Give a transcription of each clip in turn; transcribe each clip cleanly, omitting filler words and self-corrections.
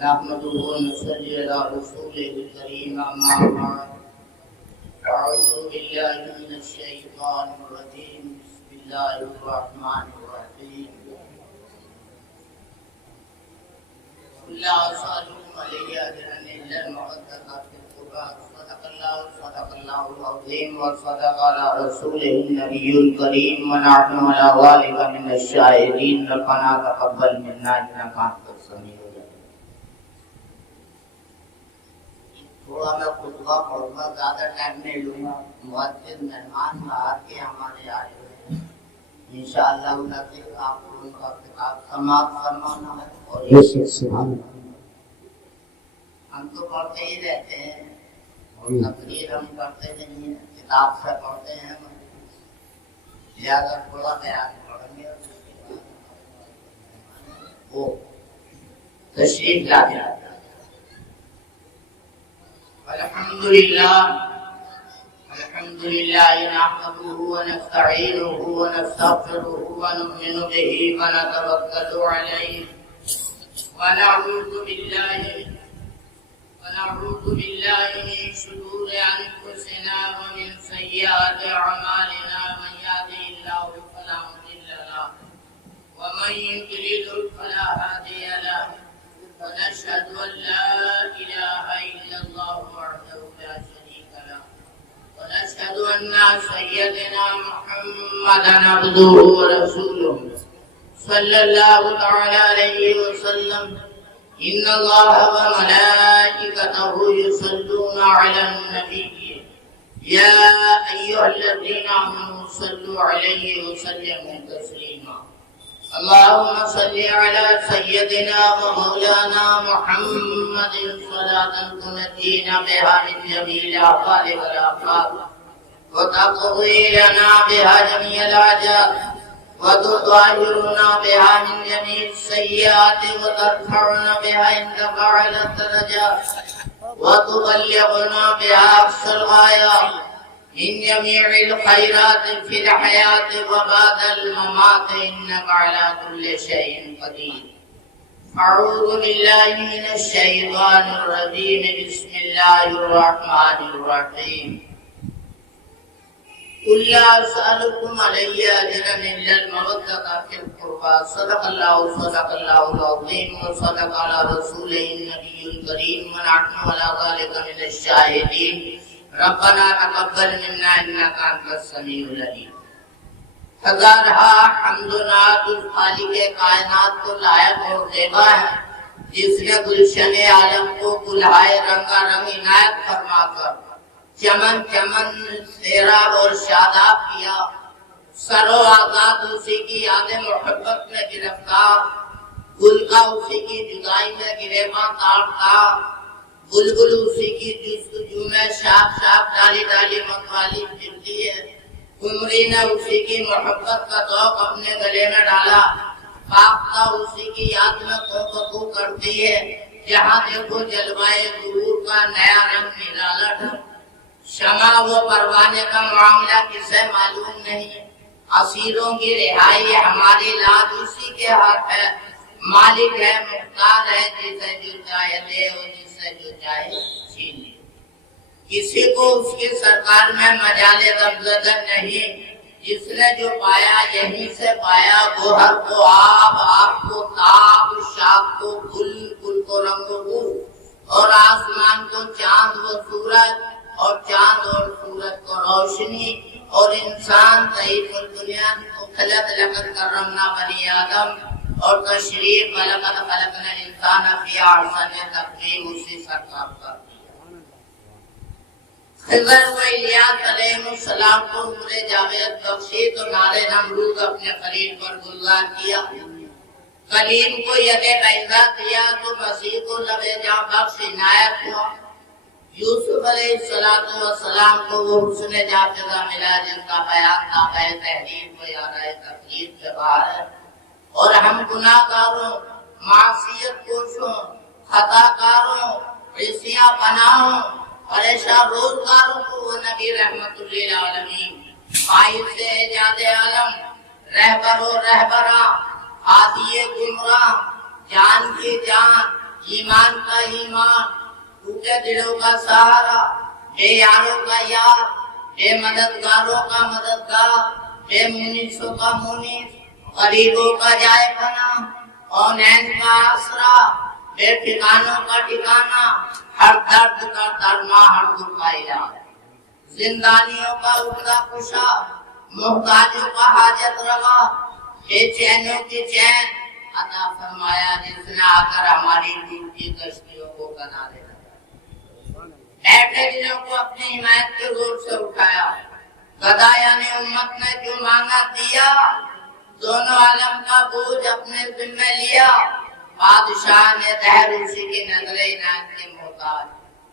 نحمده ونصلي على رسوله الكريم أما بعد أعوذ بالله من الشيطان الرجيم بسم الله الرحمن الرحيم قل لا أسألكم عليه أجرا إلا المودة في القربى صدق الله العظيم وصدق على رسوله النبي الكريم ونحن على ذلك من الشاهدين ربنا تقبل منا إنك أنت السميع العليم. تھوڑا میں خطبہ پڑھوں گا، زیادہ ٹائم نہیں لوں گا. مؤذن مہمان باہر کے ہمارے آئے ہوئے ہیں، انشاءاللہ انہیں آپ کو ان کا خطاب سماعت فرمانا ہے. اور ہم تو پڑھتے ہی رہتے ہیں اور تقریر ہم کرتے نہیں ہیں، کتاب سے پڑھتے ہیں، لہذا تھوڑا بیان پڑھیں گے. وہ تشریف لا دیا. الحمد لله نحمده ونستعينه ونستغفره ونؤمن به ونتوكل عليه ونعوذ بالله من شرور أنفسنا ومن سيئات أعمالنا من يهده الله فلا مضل له ومن يضلل فلا هادي له ونشهد أن لا إله إلا الله وحده لا شريك له ونشهد أن سيدنا محمدا عبده ورسوله صلى الله تعالى عليه وسلم. إن الله وملائكته يصلون على النبي يا أيها الذين آمنوا صلوا عليه وسلموا تسليما. اللهم صل على سيدنا ومولانا محمد صلاة تنجينا بها من جميع الآفات والآفات وتقضي لنا بها جميع الحاجات وتطهرنا بها من جميع السيئات وترفعنا بها عندك أعلى الدرجات وتبلغنا بها أقصى الغايات من جميع الخيرات في الحياة وبعد الممات إنك على كل شيء قدير. أعوذ بالله من الشيطان الرجيم بسم الله الرحمن الرحيم. قل لا أسألكم عليه أجرا إلا المودة في القربى صدق الله العظيم وصدق على رسوله النبي الكريم ونحن على ذلك من الشاهدين ربنا تقبل منا انك انت السميع العليم. ہزارہا حمد و نعت اس خالق کائنات کو لائق اور زیبا ہے جس نے گلشن عالم کو گلہائے رنگا رنگ عنایت فرما کر چمن چمن سیراب اور شاداب کیا. سر و آزاد اسی کی یاد محبت میں گرفتار، گل کا اسی کی جدائی میں گریباں کاٹتا، بلبل اسی کی جستجو میں شاخ شاخ ڈالی ڈالی متوالی پھرتی ہے. عمری نے اسی کی محبت کا ذوق اپنے گلے میں ڈالا، فاختہ اسی کی یاد میں کو کرتی ہے. جہاں دیکھو جلوائے ظہور کا نیا رنگ نرالا ڈھنگ. شمع و پروانے کا معاملہ کسے معلوم نہیں، اسیروں کی رہائی ہماری لاد اسی کے ہاتھ ہے. مالک ہے، مختار ہے، جسے جو چاہے دے اور جسے جو چاہے چھین لے. کسی کو اس کی سرکار میں مجال غمزدہ نہیں. جس نے جو پایا یہیں سے پایا، گوہر کو آب، آب کو تاب، شاخ کو گل، گل کو رنگ و بو، اور آسمان کو چاند و سورج، اور چاند اور سورج کو روشنی، اور انسان ضعیف الدنیا کو خلق لقد کرمنا بنی آدم، اور تشریف ولقد خلقنا الانسان فی احسن تقویم اسی سرکار کا. خضر و الیاس علیہ السلام کو عمر جاوید بخشی تو نار نمرود اپنے خلیل پر گلزار کیا. کلیم کو ید بیضا دیا تو مسیح کو لب جاں بخش عنایت ہوا. یوسف علیہ السلام کو وہ حسن جافظہ ملا جن کا بیان نامہ تحریر و یارہ تفرید سے باہر ہے. اور ہم گناہگاروں، معصیت کوشوں، خطا کاروں، عصیاں پناہوں، پریشان روزگاروں کو وہ نبی رحمت للعالمین، باعث ایجاد عالم، رہبر و رہبراں، ہادی گمراہ، جان کی جان، ایمان کا ایمان، ٹوٹے دلوں کا سہارا، بے یاروں کا یار، بے مددگاروں کا مددگار، بے مونسوں کا مونس، غریبوں کا جائے پناہ، اونین کا آسرا، بے ٹھکانوں کا ٹھکانہ، ہر درد کا درما، ہر دکھ کا علاج، زندانیوں کا اٹھا خوشا، محتاجوں کا حاجت روا، بے چینوں کی چین عطا فرمایا جس نے آ کر ہماری ڈوبتی کشتیوں کو کنارے لگایا، بیٹھے دلوں کو اپنی حمایت کے گود سے اٹھایا، گدا یعنی امت نے جو مانگا دیا، دونوں عالم کا بوجھ اپنے ذمہ لیا، بادشاہ نے دہر اسی کی نظر عنایت کے محتاج،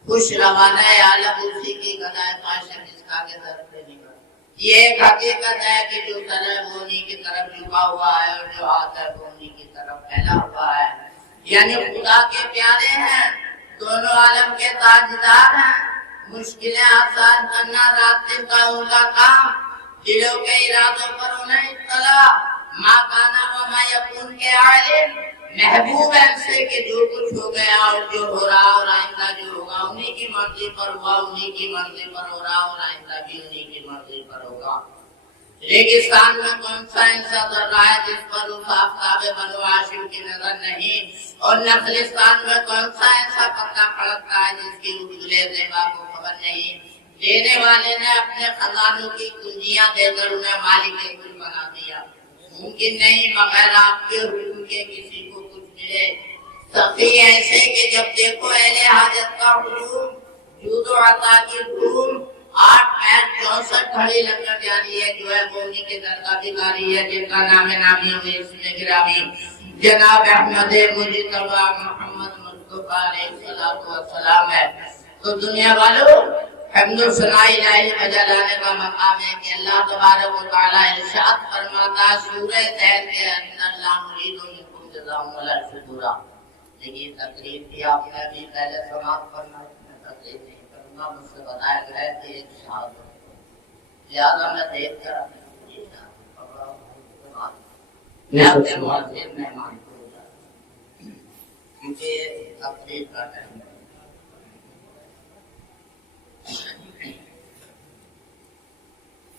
خوش روانہ عالم اسی کی گدائے قاشق جس کا کے در پہ نکل۔ یہ ایک حقیقت ہے کہ جو سر ہے وہ انہی کی طرف جھکا ہوا ہے اور جو ہاتھ ہے وہ انہی کی طرف پھیلا ہوا ہے، یعنی خدا کے پیارے ہیں، دونوں عالم کے تاجدار ہیں، مشکلیں آسان کرنا رات دن کا ان کا کام، دلوں کے ارادوں پر انہیں اطلاع، ماں کانا و ما یکون کے عالم، محبوب ایسے کہ جو کچھ ہو گیا اور جو ہو رہا اور آئندہ جو ہوگا انہی کی مرضی پر ہوا، انہی کی مرضی پر ہو رہا اور آئندہ بھی انہی کی مرضی پر ہوگا۔ ریگستان میں کون سا ایسا ذرہ ہے جس پر اس آفتاب بنو ہاشم کی نظر نہیں، اور نخلستان میں کون سا ایسا پتا کھڑکتا ہے جس کی اجلے زیبا کو خبر نہیں۔ دینے والے نے اپنے خزانوں کی کنجیاں دے کر انہیں مالک کل بنا دیا، ممکن نہیں مگر آپ کے حکم کے کسی کو کچھ ملے، سخی ایسے کہ جب دیکھو اہل حاجت کا حجوم، جود و عطا کی دھوم، 8 پیر 64 کھڑی لکڑ جاری ہے، جو ہے وہ انہی کے در کا بھکاری ہے، جن کا نام نامی ہوئے اس میں گرامی جناب احمد مجتبی محمد مصطفیٰ علیہ السلام ہے۔ تو دنیا والوں، حمد و ثنا الہی بجا لانے کا مقام ہے کہ اللہ تبارک و تعالی ارشاد فرماتا سورہ طیر کے اندر لا نرید منکم جزاء ولا شکورا، لیکن تقریر کی آپ نے ابھی پہلے سماعت فرمائی، میں تقریر نہیں کروں گا، مجھ سے بتایا گیا ہے کہ ایک شہادت، لہٰذا میں دیکھ کر اپنے مؤذن مہمان کو کیونکہ تقریر کا ٹائم ہے۔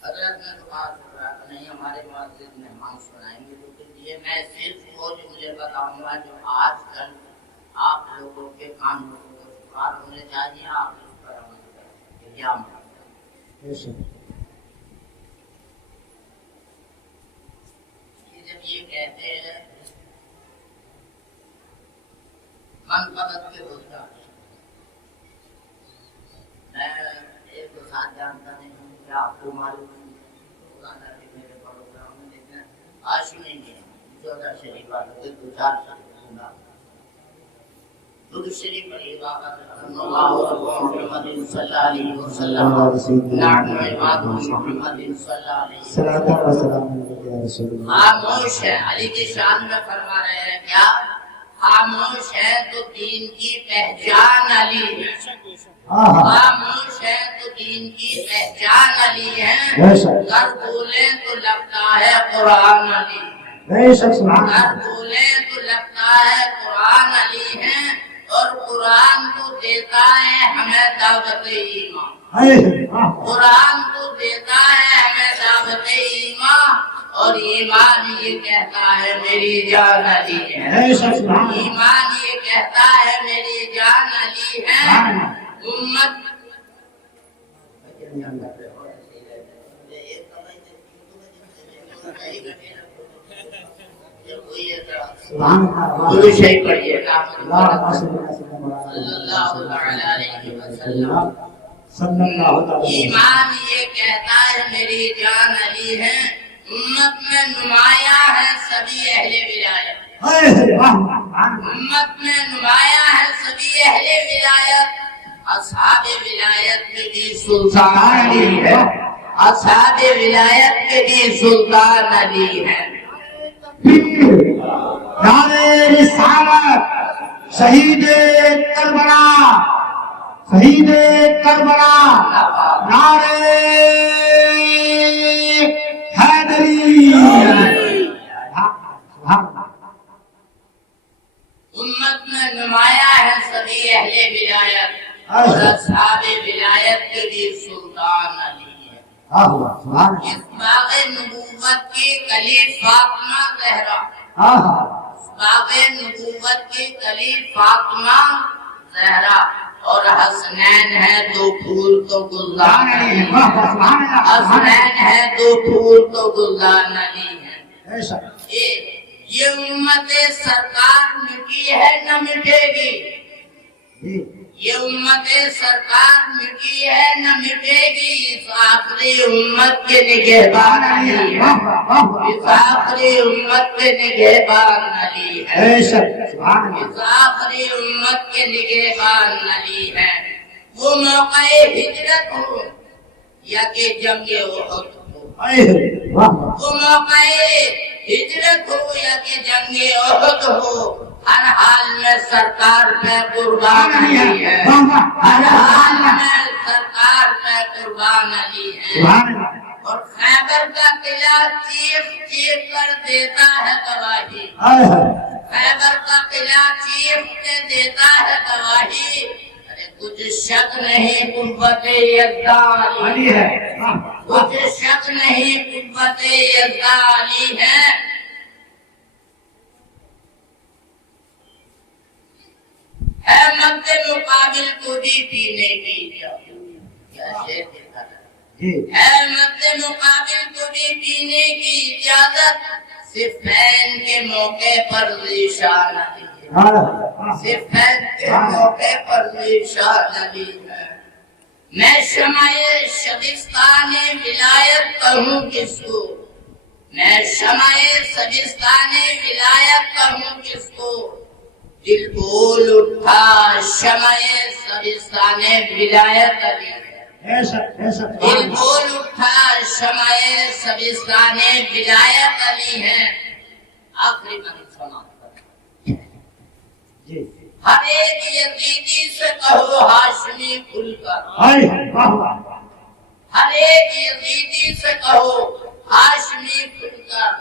حضرت نے تو بات کہا کہ نہیں ہمارے مؤذن مہمان سنائیں گے، تو یہ میں صرف وہ جملے بتاؤں گا جو آج کل آپ لوگوں کے کانوں کو شکار ہونے چاہیے، آپ اس پر عمل کریں کہ کیا مطلب جب یہ کہتے ہیں من قدر کے روزگار، میں ایک دو ساتھ جانتا نہیں ہوں کہ آپ کو معلوم روزانہ بھی میرے پروگرام میں دیکھنا آج نہیں ہے 14 شریف والوں کے 2-4 سال ہوگا درود شریف پڑھیے بابا صلی اللہ علیہ وسلم، نعم عباد محمد صلی اللہ علیہ وسلم۔ خاموش ہے، علی کی شان میں فرما رہے ہیں کیا خاموش ہے تو دین کی پہچان علی ہے، خاموش ہے تو دین کی پہچان علی ہے، کر بولیں تو لگتا ہے قرآن علی ہے، کر بولیں تو لگتا ہے قرآن علی ہے، اور قرآن تو دیتا ہے ہمیں دعوت ایمان، قرآن تو دیتا ہے ہمیں دعوت ایمان، اور ایمان یہ کہتا ہے میری جان علی ہے، ایمان یہ کہتا ہے میری جان علی ہے۔ امت درود شریف پڑھیے صلی اللہ علیہ وسلم۔ ایمان یہ کہتا ہے میری جان علی ہے، امت میں نمایاں ہے سبھی اہل ولایت، امت میں نمایاں ہے سبھی اہل ولایت، اصحاب ولایت کے بھی سلطان علی ہے، اصحاب ولایت کے بھی سلطان علی ہے۔ نعرے رسالت، شہید کربلا، شہید کربلا، نعرے حیدری۔ امت میں نمایاں ہے سبھی اہل ولایت اور اصحاب ولایت کے بھی سلطان علی ہے۔ اس باغ نبوت کی کلی فاطمہ زہرا، باغ نبوت کی کلی فاطمہ زہرا، اور حسنین ہے دو پھول تو گلزار علی ہے، حسنین ہے دو پھول تو گلزار علی ہے۔ یہ امت سرکار مٹی ہے نہ مٹے گی، یہ امت سرکار مٹی ہے نہ مٹے گی، اس آخری امت کے نگہبان علی ہے، اس آخری امت کے نگہبان علی ہے، اس آخری امت کے نگہبان علی ہے۔ وہ موقع ہجرت ہو یا کہ جنگ احد ہو، وہ موقع ہجرت ہو یا کہ جنگ احد ہو، ہر حال میں سرکار پہ قربان علی ہے، ہر حال میں سرکار پہ قربان علی ہے۔ اور خیبر کا قلعہ چیخ چیخ کر دیتا ہے گواہی، خیبر کا قلعہ چیخ کے دیتا ہے گواہی، کچھ شک نہیں قوت یزدان علی ہے، کچھ شک نہیں قوت یزدان علی ہے۔ ہے مد مقابل کو بھی پینے کی اجازت، ہے مد مقابل کو بھی پینے کی اجازت، صفین کے موقع پر ذیشان علی ہے، صفین کے موقع پر ذیشان علی ہے۔ میں شمع شبستان ولایت کہوں کس کو، میں شمع شبستان ولایت کہوں کس کو، دل بول اٹھا شمع شبستان ولایت علی ہے، دل بول اٹھا شمع شبستان ولایت علی ہے۔ آخری منظر سماعت ہر ایک یزیدی سے کہو ہاشمی کھل کر، ہر ایک یزیدی سے کہو ہاشمی کھل کر،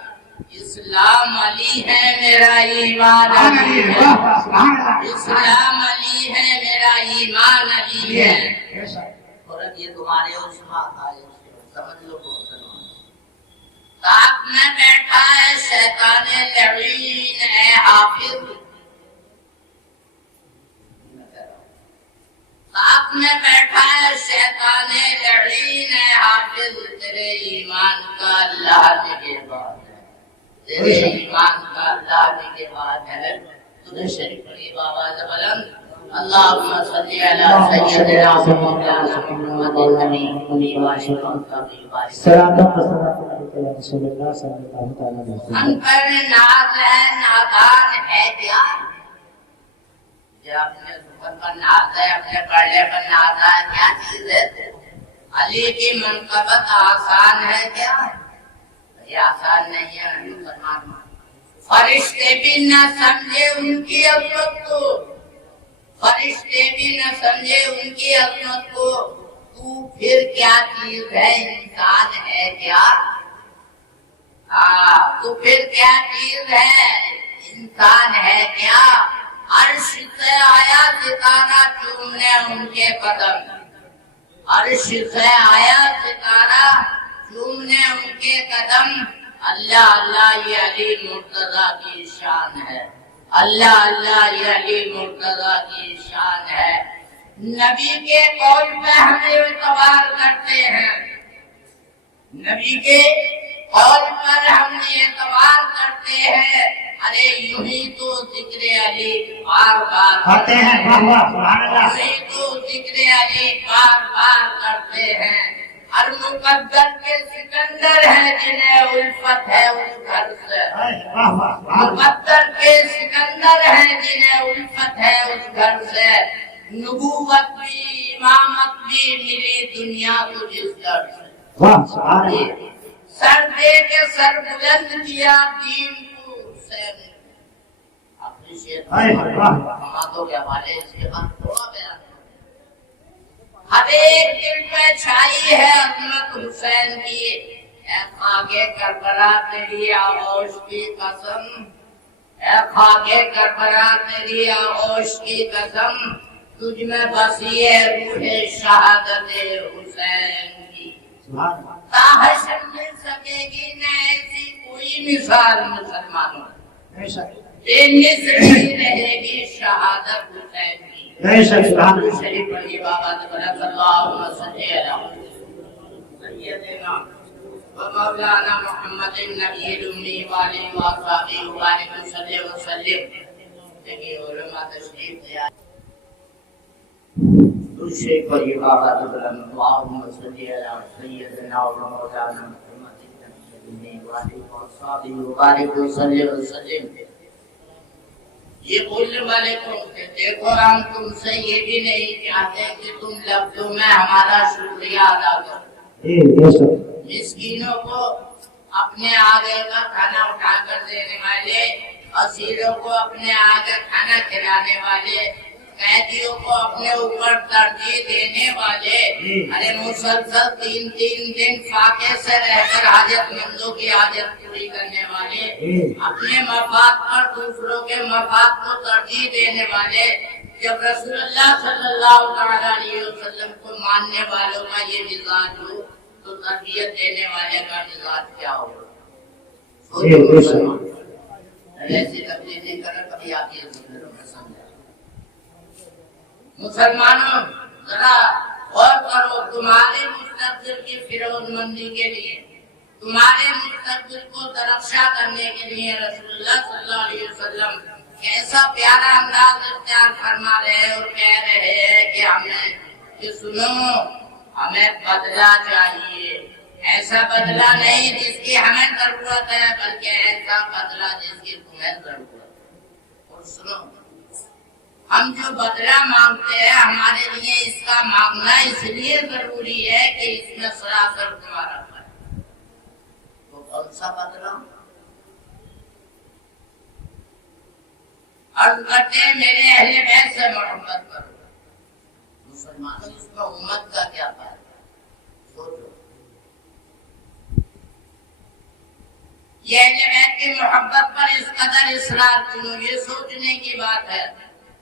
اسلام علی ہے میرا ایمان علی ہے، اسلام علی ہے میرا ایمان علی ہے۔ اور یہ تمہارے عثمان آئے سمجھ لو، ساتھ میں بیٹھا ہے شیطان لعین اے حافظ، ساتھ میں بیٹھا ہے شیطان لعین اے حافظ، تیرے ایمان کا اللہ نگہبان ہے، تیرے ایمان کا اللہ نگہبان ہے۔ تجھے شریف پڑھی آواز بلند، اللہم صلی علی سیدنا محمد ہم پر ناز ہے نادان ہے کیا، اپنے سکن پر ناز ہے، اپنے پڑھنے پر ناز ہے، کیا چیز ہے؟ علی کی منقبت آسان ہے کیا؟ یہ آسان نہیں ہے مسلمان، فرشتے بھی نہ سمجھے ان کی عظمت کو، فرشتے بھی نہ سمجھے ان کی عظمت کو، تو پھر کیا چیز ہے؟ انسان ہے کیا؟ تو پھر کیا چیز ہے؟ انسان ہے کیا؟ عرش سے آیا ستارہ چومنے ان کے قدم، عرش سے آیا ستارہ چومنے ان کے قدم، اللہ اللہ یہ علی مرتضیٰ کی شان ہے، اللہ اللہ یہ علی مرتضیٰ کی شان ہے۔ نبی کے قول پہ ہم اعتبار کرتے ہیں، نبی کے قول پر ہم اعتبار کرتے ہیں، ارے یوں ہی تو ذکر علی بار بار کرتے ہیں، یوں ہی تو ذکر علی بار بار کرتے ہیں۔ ہر مقدر کے سکندر ہیں جنہیں الفت ہے اس گھر سے، مقدر کے سکندر ہیں جنہیں الفت ہے اس گھر سے، نبوت بھی امامت بھی ملی دنیا کو جس در سے، سر دے کے سر بلند کیا دین کو حسین، اپنی شیخ ہماتوں کے حوالے اس کے بعد تھوڑا بیان، ہر ایک دل پہ چھائی ہے عظمت حسین کی، اے خاکِ کربلا تیری آغوش کی قسم، اے خاکے کربلا تیری آغوش کی قسم، تجھ میں بسی ہے روح شہادت حسین کی، تاحشر مل سکے گی نہ ایسی کوئی مثال مسلمانوں، بے مثل رہے گی شہادت حسین کی۔ شریف پڑھیے بابا تبارک اللہم صلی اللہ سیدنا و مولانا محمد النبی الامی والہ وصحبہ وبارک وسلم۔ دیکھیے علماء تشریف لے آئے، شریف پڑھیے بابا تبارک اللہم صلی اللہ سیدنا و مولانا محمد النبی والہ وصحبہ وبارک وسلم۔ یہ بولنے والے کون تھے؟ دیکھو ہم تم سے یہ بھی نہیں چاہتے کہ تم لفظوں میں ہمارا شکریہ ادا کرو۔ مسکینوں کو اپنے آگے کا کھانا اٹھا کر دینے والے، اسیروں کو اپنے آگے کھانا کھلانے والے، قیدیوں کو اپنے اوپر ترجیح دینے والے، ارے مسلسل 3 دن فاقے سے رہ کر حاجت مندوں کی حاجت پوری کرنے والے، اپنے مفاد پر دوسروں کے مفاد کو ترجیح دینے والے، جب رسول اللہ صلی اللہ علیہ وسلم کو ماننے والوں کا یہ مزاج ہو تو تربیت دینے والے کا مزاج کیا ہوگا؟ ایسی تبدیل نہیں کرنا، کبھی آپ یہ سمجھا۔ مسلمانوں ذرا غور کرو، تمہارے مستقبل کی فیروز مندی کے لیے، تمہارے مستقبل کو درخشاں کرنے کے لیے رسول اللہ صلی اللہ علیہ وسلم کیسا پیارا انداز اختیار فرما رہے ہیں اور کہہ رہے ہیں کہ ہمیں کہ سنو، ہمیں بدلہ چاہیے، ایسا بدلہ نہیں جس کی ہمیں ضرورت ہے، بلکہ ایسا بدلہ جس کی تمہیں ضرورت ہے۔ اور سنو، ہم جو بدلہ مانگتے ہیں ہمارے لیے اس کا مانگنا اس لیے ضروری ہے کہ اس میں سراسر تمہارا ہے۔ تو کون سا بدلہ؟ عرض کرتے ہیں میرے اہل بیت سے محبت کرو۔ مسلمانوں اس میں امت کا کیا فائدہ؟ سوچو، یہ اہل بیت کی محبت پر اس قدر اصرار کیوں؟ یہ سوچنے کی بات ہے۔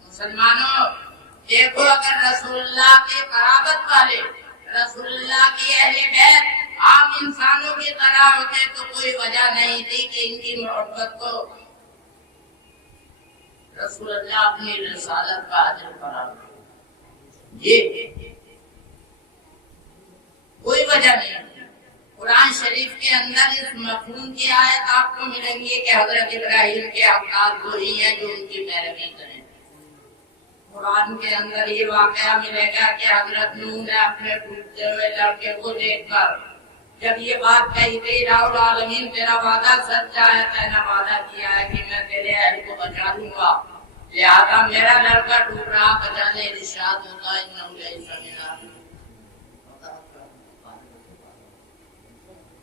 مسلمانوں دیکھو، اگر رسول اللہ کے قرابت والے، رسول اللہ کی اہل بیت عام انسانوں کی طرح ہوتے تو کوئی وجہ نہیں تھی کہ ان کی محبت کو رسول اللہ اپنی رسالت کا اجر قرار دے۔ یہ کوئی وجہ نہیں۔ قرآن شریف کے اندر اس مفہوم کی آیت آپ کو ملیں گی کہ حضرت ابراہیم کے حقدار وہی ہیں جو ان کی پیروی کریں۔ قرآن کے اندر یہ واقعہ ملے گا کہ حضرت نوح نے اپنے ڈوبتے ہوئے لڑکے کو دیکھ کر جب یہ بات کہی گئی، رب العالمین تیرا وعدہ سچا ہے، میں نے وعدہ کیا ہے کہ میں تیرے اہل کو بچا لوں گا، لہذا میرا لڑکا ڈوب رہا، بچانے ارشاد ہوتا ہے انہو لیس منا۔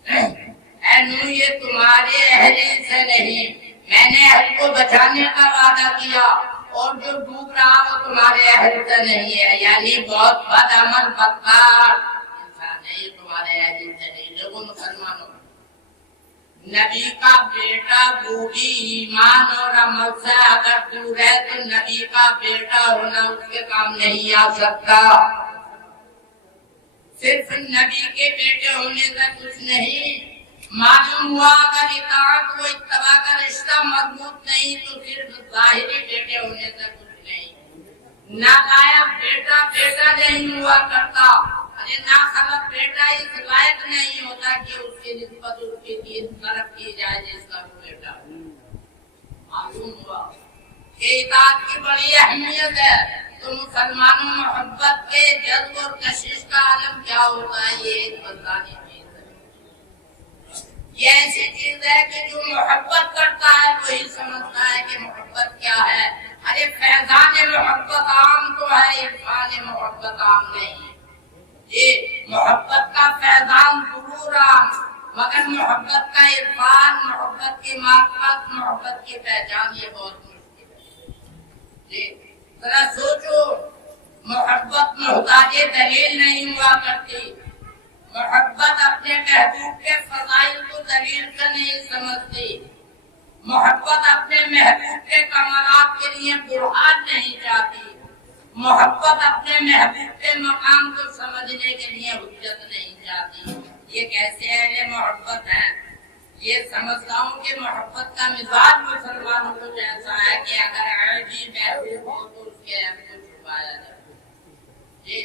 اے نوح، یہ تمہارے اہل سے نہیں، میں نے اہل کو بچانے کا وعدہ کیا، اور جو ڈوب رہا وہ تمہارے اہل سے نہیں ہے، یعنی بہت بد عمل بدکار انسان ہے، یہ تمہارے اہل سے نہیں۔ دیکھو مسلمانوں، نبی کا بیٹا بوڑھی ایمان اور عمل سے اگر دور ہے تو نبی کا بیٹا ہونا اس کے کام نہیں آ سکتا۔ صرف نبی کے بیٹے ہونے سے کچھ نہیں، معلوم ہوا اگر اطاعت و اتباع کا رشتہ مضبوط نہیں تو صرف ظاہری بیٹے ہونے سے کچھ نہیں۔ نالائق بیٹا بیٹا نہیں ہوا کرتا، ارے ناخلق بیٹا اس لائق نہیں ہوتا کہ اس کی نسبت اس کی دین طرف کی جائے جس کا وہ بیٹا۔ معلوم ہوا کہ اطاعت کی بڑی اہمیت ہے، تو مسلمانوں محبت کے جذب اور کشش کا عالم کیا ہوتا ہے؟ یہ ایک بدلانی چیز ہے، یہ ایسی چیز ہے کہ جو محبت کرتا ہے وہی سمجھتا ہے کہ محبت کیا ہے۔ ارے فیضان محبت عام تو ہے، عرفان محبت عام نہیں ہے۔ یہ محبت کا فیضان ضرور عام، مگر محبت کا عرفان، محبت کی معرفت، محبت کی پہچان یہ بہت مشکل ہے۔ جی ذرا سوچو، محبت محتاج دلیل نہیں ہوا کرتی، محبت اپنے محبوب کے فضائل کو دلیل سے نہیں سمجھتی، محبت اپنے محبوب کے کمالات کے لیے برہان نہیں چاہتی، محبت اپنے محبوب کے مقام کو سمجھنے کے لیے حجت نہیں چاہتی۔ یہ کیسے اہل محبت ہیں؟ یہ سمجھتا ہوں کہ محبت کا مزاج مسلمانوں کو ایسا ہے کہ اگر عیبی محبوب ہو تو اس کے عیب کو چھپایا جائے، جی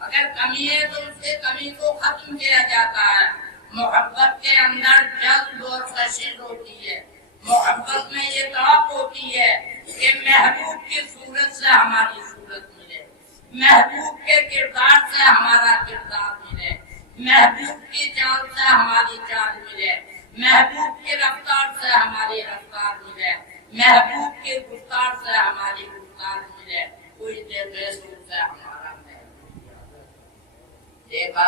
اگر کمی ہے تو اس کے کمی کو ختم کیا جاتا ہے۔ محبت کے اندر جذب اور کشش ہوتی ہے، محبت میں یہ تڑپ ہوتی ہے کہ محبوب کی صورت سے ہماری صورت ملے، محبوب کے کردار سے ہمارا کردار ملے، محبوب کی چال سے ہماری چال ملے، محبوب کی رفتار سے ہماری رفتار ملے، محبوب کی گفتار سے ہماری گفتار ملے، کوئی بے سود سے ہمارا دیکھا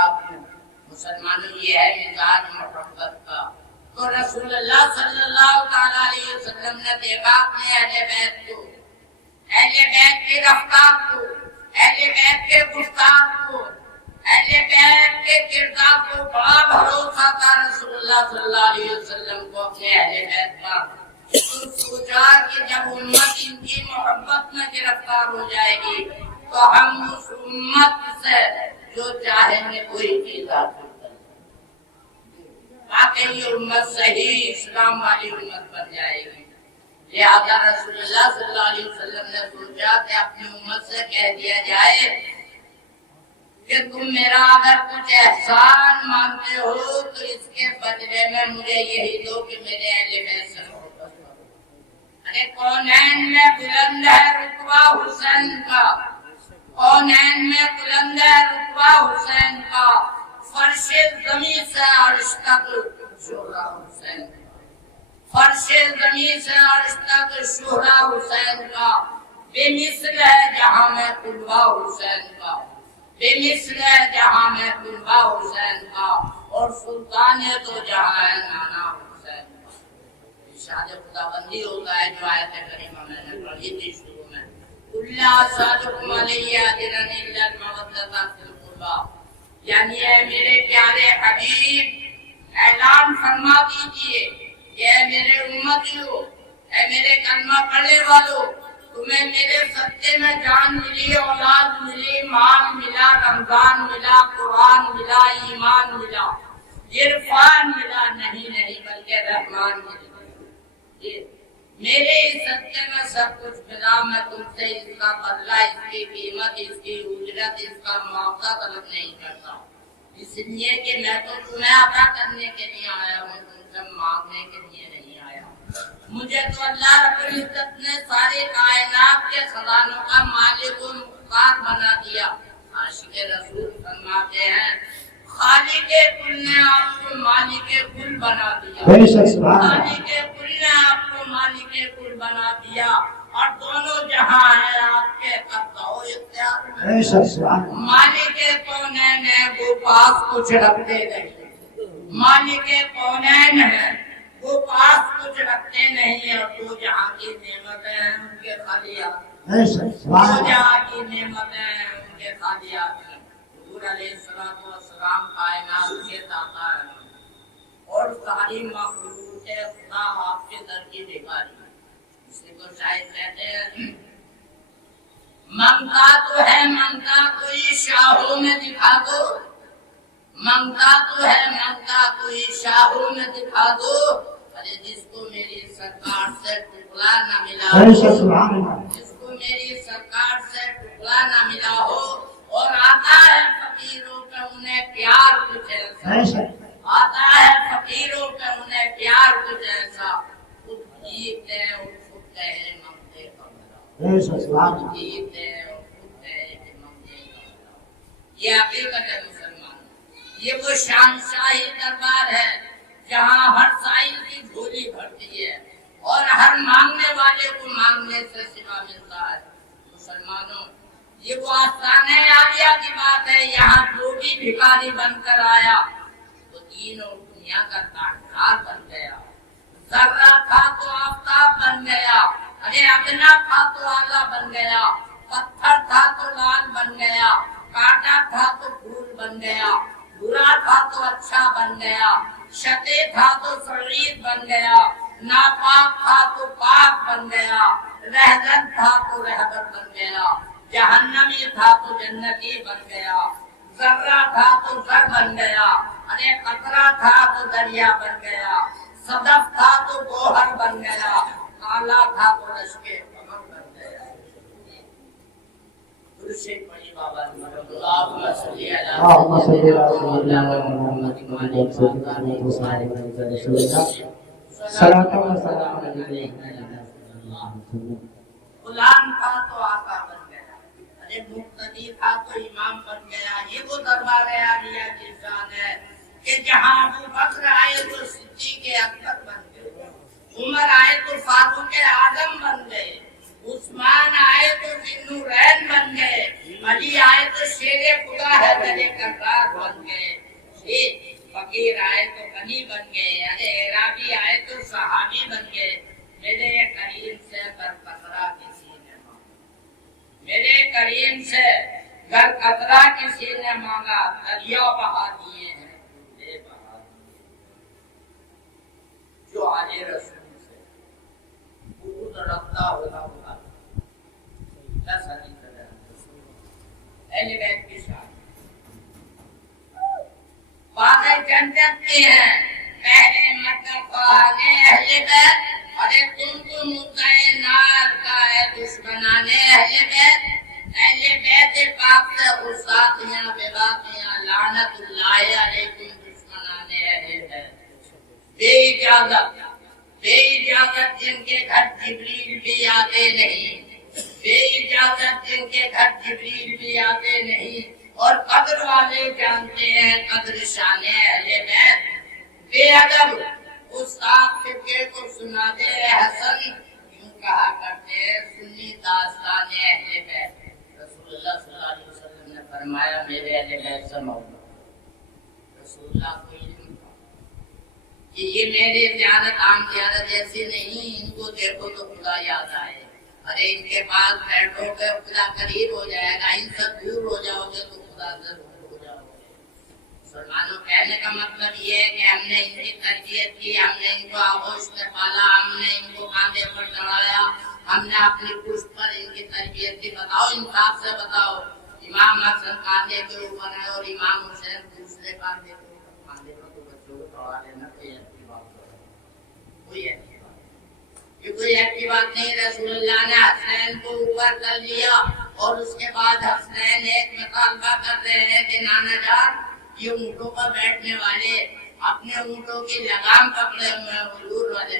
مسلمانوں یہ ہے مزاج محبت کا۔ تو رسول اللہ صلی اللہ تعالی علیہ وسلم نے دیکھا اپنے اہل بیت کو، اہل بیت کی رفتار کو، اہل بیت کے گفتار کو، اہل بیت کے کردار کو، بڑا بھروسہ تھا رسول اللہ صلی اللہ علیہ وسلم کو اپنے اہل بیت پر۔ تو سوچا کہ جب امت ان کی محبت میں گرفتار ہو جائے گی تو ہم اس امت سے جو چاہیں گے کوئی چیز حاصل کر تاکہ یہ امت صحیح اسلام والی امت بن جائے گی۔ لہذا رسول اللہ صلی اللہ علیہ وسلم نے سوچا کہ اپنی امت سے کہہ دیا جائے کہ تم میرا اگر کچھ احسان مانتے ہو تو اس کے بدلے میں مجھے یہی دو کہ میرے اہل بیت سے محبت کرو۔ ارے کونین میں بلند ہے رتبہ حسین کا، کونین میں بلند ہے رتبہ حسین کا، فرش زمین سے عرش تک شہرا حسین کا، فرش زمین سے عرش تک شہرا حسین کا، بے مثل ہے جہاں میں طلبہ حسین کا، بے مثل ہے جہاں میں طلبہ حسین کا، اور سلطان ہے تو جہاں ہے نانا حسین کا۔ ارشاد خداوندی ہوتا ہے جو آیت کریمہ میں نے پڑھی تھی شروع میں، اللہ صادقم علیہ اجرن الا المودۃ فی القربى، یعنی اے میرے پیارے حبیب اعلان فرما دیجئے کہ اے میرے امتیوں، اے میرے کلمہ پڑھنے والوں، تمہیں میرے صدقے میں جان ملی، اولاد ملی، مال ملا، رمضان ملا، قرآن ملا، ایمان ملا، عرفان ملا، نہیں بلکہ رحمان ملا۔ میرے اس صدقے میں سب کچھ ملا، میں تم سے اس کا بدلہ، اس کی قیمت، اس کی اجرت، اس کا معاوضہ طلب نہیں کرتا، اس لیے کہ میں تو تمہیں عطا کرنے کے لیے آیا ہوں، تم سے مانگنے کے لیے نہیں آیا۔ مجھے تو اللہ رب العزت نے سارے کائنات کے خزانوں کا مالک و مختار بنا دیا۔ عاشق رسول فرماتے ہیں خالق کل نے آپ کو مالک کل بنا دیا، خالق کل نے آپ کو مالک کل بنا دیا، اور دونوں جہاں ہیں آپ کے قبضہ و اختیار میں۔ مالک کونین ہے وہ پاس کچھ رکھتے نہیں، مالک کونین ہے وہ پاس کچھ رکھتے نہیں، اور دو جہاں کی نعمتیں ہیں ان کے خالیات، دو جہاں کی نعمتیں ہیں ان کے خالیات ہیں۔ حضور علیہ السلام کائنات کے داتا ہے اور ساری مخلوق خدا آپ کے در کی بھکاری، اس کو شاید کہتے ہیں منگتا تو ہے منگتا کوئی شاہوں میں دکھا دو، منگتا تو ہے منگتا کوئی شاہوں میں دکھا دو، ارے جس کو میری سرکار سے ٹکڑا نہ ملا ہو، جس کو میری سرکار سے ٹکڑا نہ ملا ہو، اور آتا ہے فقیروں پہ انہیں پیار کچھ ایسا، آتا ہے فقیروں پہ انہیں پیار کچھ ایسا، خود جیتے ہیں اور خود کہے منگتے کا ملا، خود جیتے ہیں اور خود کہے کہ منگتے کا ملا۔ یہ حقیقت ہے مسلمان، یہ وہ شاہنشاہی دربار ہے جہاں ہر سائل کی جھولی بھرتی ہے اور ہر مانگنے والے کو مانگنے سے سوا ملتا ہے۔ مسلمانوں یہ وہ آستانہ عالیہ کی بات ہے، یہاں جو بھی بھکاری بن کر آیا تو دین اور دنیا کا تاجدار بن گیا، ذرہ تھا تو آفتاب بن گیا، ارے ادنا تھا تو آلہ بن گیا، پتھر تھا تو لال بن گیا، کانٹا تھا تو پھول بن گیا، برا تھا تو اچھا بن گیا، شتے تھا تو سعید بن گیا، ناپاک تھا تو پاک بن گیا، رہزن تھا تو رہبر بن گیا، جہنمی تھا تو جنتی بن گیا، ذرہ تھا تو زر بن گیا، ارے قطرہ تھا تو دریا بن گیا، صدف تھا تو گوہر بن گیا، کالا تھا تو رشکے قمر بن گیا۔ درشے پڑھی بابا اللہم صلی علی سیدنا محمد وعلی غلام تھا تو آقا بن گیا، ارے مقتدی تھا تو امام بن گیا۔ یہ وہ دربار عالیہ کی شان ہے کہ جہاں ابو بکر آئے تو صدیق اکبر بن گئے، عمر آئے تو فاروق اعظم بن گئے، عثمان آئے تو ذوالنورین بن گئے، علی آئے تو شیر خدا ہے میرے کرار بن گئے، فقیر آئے تو غنی بن گئے، ارے عرابی آئے تو صحابی بن گئے۔ میرے کریم سے گر قطرہ کسی نے مانگا، میرے کریم سے گر قطرہ کسی نے مانگا، دریا بہا دیے ہیں بے بہا جو آج رسول سے بغض رکھتا ہوگا دس حدیث ہے اہل بیت کی شان۔ باغ جنت کے ہیں پہلے مطلب اہل بیت، ارے تم تو مدعے نار کا ہے دشمنانے اہل بیت پاک سے غصاتیاں بے باقیاں لعنت اللہ علیکم دشمنانے اہل بیت۔ بے اجازت جن کے گھر جبریل بھی آتے نہیں، بے اجازت جن کے گھر جبریل بھی آتے نہیں، اور قدر والے جانتے ہیں قدر شان اہل بیت۔ بے ادب استاد فقہ کو سنا دے حسن، یوں کہا کرتے سنی داستان اہل بیت۔ رسول اللہ صلی اللہ علیہ وسلم نے فرمایا میرے اہل بیت سے محبت۔ رسول اللہ کو علم تھا کہ یہ میرے زیارت عام زیارت ایسی نہیں، ان کو دیکھو تو خدا یاد آئے، ارے ان کے پاس بیٹھو گے خدا قریب ہو جائے گا، ان سے دور ہو جاؤ گے تو خدا ضرور ہو جاؤ گے۔ مسلمانوں کہنے کا مطلب یہ ہے کہ ہم نے ان کی تربیت کی، ہم نے ان کو آغوش میں پالا، ہم نے ان کو کاندھے پر چڑھایا، ہم نے اپنی پشت پر ان کی تربیت کی۔ بتاؤ انصاف سے بتاؤ، امام حسن کاندھے کے اوپر ہے اور امام حسین دوسرے کاندھے کے اوپر، کاندھے پر تو بچوں کو چڑھا لینا کوئی ایسی بات نہیں، کوئی ایسی بات، یہ کوئی ایسی بات نہیں۔ رسول اللہ نے حسین کو اوپر کر لیا اور اس کے بعد حسین ایک مطالبہ کر رہے ہیں کہ نانا جان یہ اونٹوں پر بیٹھنے والے اپنے اونٹوں کی لگام پکڑے ہوئے ہیں، حضور والے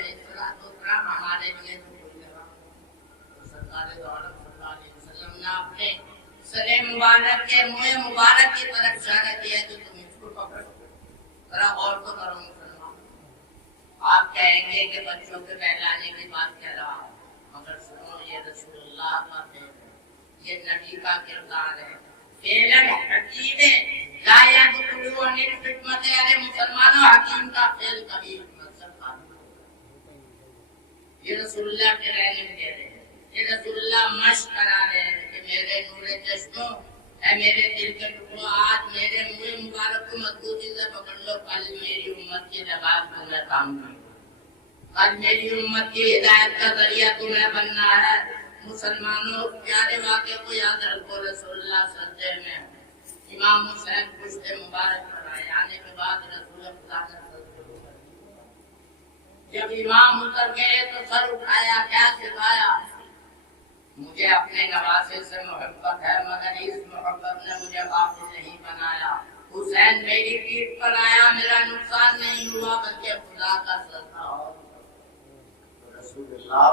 ہمارے لیے تو کوئی لگام۔ سرکار دو عالم صلی اللہ علیہ وسلم نے اپنے سر مبارک کے منہ مبارک کی طرف اشارہ کیا کہ تم اس کو پکڑو۔ ذرا غور تو کرو مسلمان، آپ کہیں گے کہ بچوں کے بہلانے کی بات کہہ رہا ہوں، مگر سنو یہ رسول اللہ کا فعل ہے، یہ نبی کا کردار ہے، فعل حکیم ہے۔ لا يدخلوا عن الحکمت، ارے مسلمانوں حکیم کا فعل کبھی حکمت سے خالی ہوگا۔ یہ رسول اللہ کے رہنے میں دے رہے ہیں، یہ رسول اللہ مشق کرا رہے ہیں کہ میرے نور چشموں، اے میرے دل کے ٹکڑوں، آج میرے منہ مبارک کو مضبوطی سے پکڑ لو، کل میری امت کی لگام تمہیں تھامنا ہے، کل میری امت کی ہدایت کا ذریعہ تمہیں بننا ہے۔ مسلمانوں پیارے واقعے کو یاد رکھو، رسول اللہ سجدے میں امام حسین پشت مبارک پر آئے، آنے کے بعد رسول خدا نے سجدے کر دیا۔ جب امام اتر گئے تو سر اٹھایا، کیا سکھایا؟ مجھے اپنے نواسے سے محبت ہے، مگر اس محبت نے مجھے غافل نہیں بنایا۔ حسین میری پیٹھ پر آیا، میرا نقصان نہیں ہوا بلکہ خدا کا سجدہ ہو۔ رسول اللہ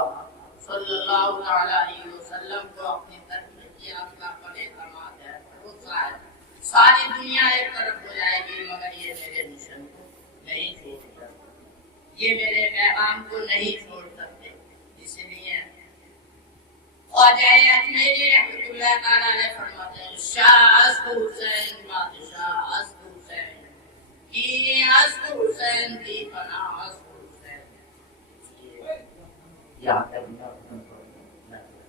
صلی اللہ علیہ وسلم کو اپنی تربیت کی اپنا بڑے اعتماد ہے، بھروسہ ہے، ساری دنیا ایک طرف ہو جائے گی مگر یہ میرے مشن کو نہیں چھوڑ سکتے، یہ میرے پیغام کو نہیں چھوڑ سکتے۔ اس لیے خواجہ اجمیری رحمۃ اللہ تعالیٰ علیہ فرماتے ہیں شاہ اسد حسین بادشاہ اسد حسین کی اسد حسین کی پناہ اسد حسین۔ یہاں تک میں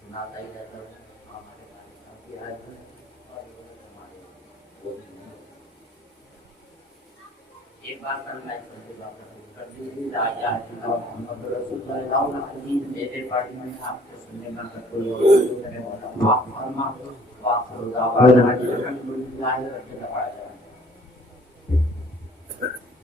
سناتا ہی رہتا ہوں ہمارے بارے کی حالت میں اور ہمارے ایک بات کل میں محمد رسول اللہ میرے بڑی میں آپ کو سننے کا قبول فرما واخر دعوانا الحمد للہ رب العالمین.